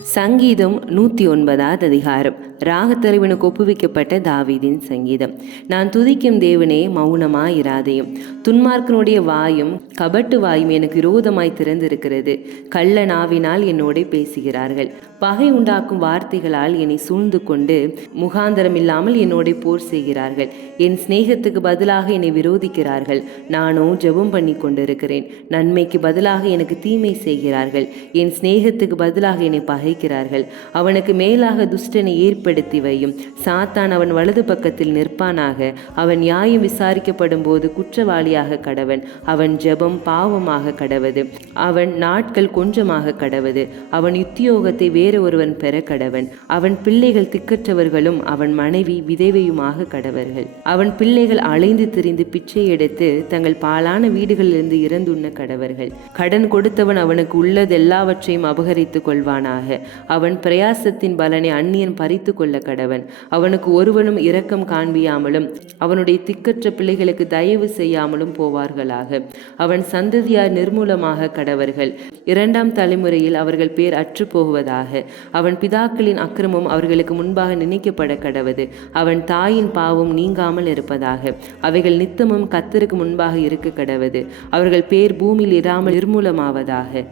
சங்கீதம் 109 அதிகாரம். ராகத்தலைவனுக்கு ஒப்புவிக்கப்பட்ட தாவீதின் சங்கீதம். நான் துதிக்கும் தேவனே, மௌனமாயிராதையும். துன்மார்க்கனுடைய வாயும் கபட்டு வாயும் எனக்கு விரோதமாய் திறந்திருக்கிறது. கள்ள நாவினால் என்னோட பேசுகிறார்கள். பகை உண்டாக்கும் வார்த்தைகளால் என்னை சூழ்ந்து கொண்டு முகாந்தரம் இல்லாமல் என்னோட போர் செய்கிறார்கள். என் சிநேகத்துக்கு பதிலாக என்னை விரோதிக்கிறார்கள். நானோ ஜெபம் பண்ணி கொண்டிருக்கிறேன். நன்மைக்கு பதிலாக எனக்கு தீமை செய்கிறார்கள். என் சிநேகத்துக்கு பதிலாக என்னை பகைக்கிறார்கள். அவனுக்கு மேலாக துஷ்டனை ஏற்படுத்தி வையும். சாத்தான் அவன் வலது பக்கத்தில் நிற்பானாக. அவன் நியாயம் விசாரிக்கப்படும் போது குற்றவாளியாக கடவன். அவன் ஜெபம் பாவமாக கடவது. அவன் நாட்கள் கொஞ்சமாக கடவது. அவன் உத்தியோகத்தை வேறு ஒருவன் பெற கடவன். அவன் பிள்ளைகள் திக்கற்றவர்களும் அவன் மனைவி விதவையுமாக கடவர்கள். அவன் பிள்ளைகள் அலைந்து திரிந்து பிச்சை எடுத்து தங்கள் பாலான வீடுகளிலிருந்து இறந்துண்ண கடவர்கள். கடன் கொடுத்தவன் அவனுக்கு உள்ளது எல்லாவற்றையும் அபகரித்துக் கொள்வானாக. அவன் பிரயாசத்தின் பலனை அந்நியன் பறித்து கொள்ள கடவன். அவனுக்கு ஒருவனும் இரக்கம் காண்பியாமலும் அவனுடைய திக்கற்ற பிள்ளைகளுக்கு தயவு செய்யாமலும் போவார்களாக. அவன் சந்ததியார் நிர்மூலமாக கடவர்கள். 2ஆம் தலைமுறையில் அவர்கள் பேர் அற்று போவதாக. அவன் பிதாக்களின் அக்கிரமம் அவர்களுக்கு முன்பாக நினைக்கப்பட கடவது. அவன் தாயின் பாவம் நீங்காமல் இருப்பதாக. அவைகள் நித்தமும் கர்த்தருக்கு முன்பாக இருக்க கடவது. அவர்கள் பேர் பூமியில் இராமல் நிர்மூலமாவதாக.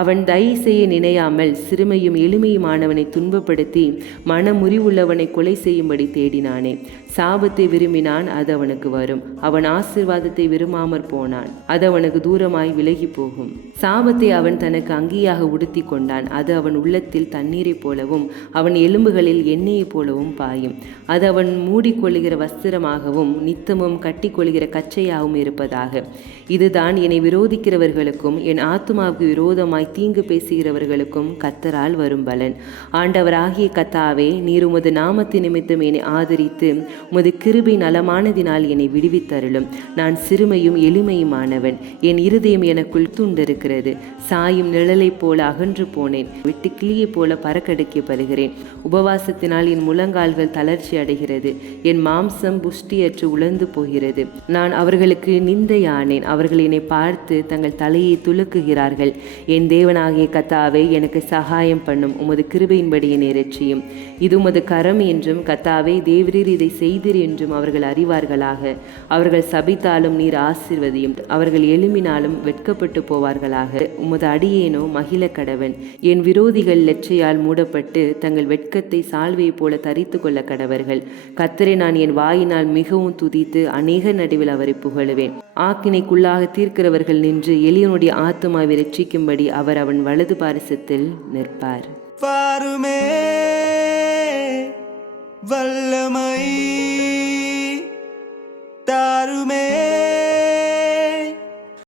அவன் தயை செய்ய நினையாமல் சிறுமையும் எளிமையுமானவனை துன்பப்படுத்தி மனமுறிவுள்ளவனை கொலை செய்யும்படி தேடினானே. சாபத்தை விரும்பினான், அது அவனுக்கு வரும். அவன் ஆசீர்வாதத்தை விரும்பாமற் போனான், அது அவனுக்கு தூரமாய் விலகி போகும். சாபத்தை அவன் தனக்கு அங்கியாக உடுத்தி கொண்டான், அது அவன் உள்ளத்தில் தண்ணீரைப் போலவும் அவன் எலும்புகளில் எண்ணெயைப் போலவும் பாயும். அது அவன் மூடிக்கொள்ளுகிற வஸ்திரமாகவும் நித்தமும் கட்டிக்கொள்கிற கச்சையாகவும் இருப்பதாக. இதுதான் என்னை விரோதிக்கிறவர்களுக்கும் என் ஆத்துமாவுக்கு விரோதமாய் தீங்கு பேசுகிறவர்களுக்கும் கர்த்தரால் வரும் பலன். ஆண்டவராகிய கர்த்தாவே, நீர் உமது நாமத்தின் நிமித்தம் என்னை ஆதரித்து உமது கிருபை நலமானதினால் என்னை விடுவித்தருளும். நான் சிறுமையும் எளிமையுமானவன். என் இருதயம் எனக்குள் துண்டிருக்கிறது. சாயும் நிழலைப் போல அகன்று போனேன். வெட்டு கிளியைப் போல பறக்கடிக்கப்படுகிறேன். உபவாசத்தினால் என் முழங்கால்கள் தளர்ச்சி அடைகிறது. என் மாம்சம் புஷ்டியற்று உலர்ந்து போகிறது. நான் அவர்களுக்கு நிந்தையானேன். அவர்கள் என்னை பார்த்து தங்கள் தலையை துலுக்குகிறார்கள். என் தேவனாகிய கர்த்தாவே, எனக்கு சகாயம் பண்ணும். உமது கிருபையின்படி என்னை இரட்சியும். இது உமது கரம் என்றும் கர்த்தாவே தேவரீர் இதை செய்தீர் என்றும் அவர்கள் அறிவார்களாக. அவர்கள் சபித்தாலும் நீர் ஆசீர்வதியும். அவர்கள் எழும்பினாலும் வெட்கப்பட்டு போவார்களாக. உமது அடியேனோ மகிழ கடவன். என் விரோதிகள் லெச்சையால் மூடப்பட்டு தங்கள் வெட்கத்தை சால்வையை போல தரித்து கொள்ள கடவர்கள். கர்த்தரை நான் என் வாயினால் மிகவும் துதித்து அநேக நடுவில் அவரை புகழுவேன். ஆக்கினைக்குள்ளாக தீர்க்கிறவர்கள் நின்று எளியனுடைய ஆத்துமாவை ரட்சிக்கும்படி அவர் அவன் வலது பாரிசத்தில் நிற்பார். வாருமே வல்லமை தாருமே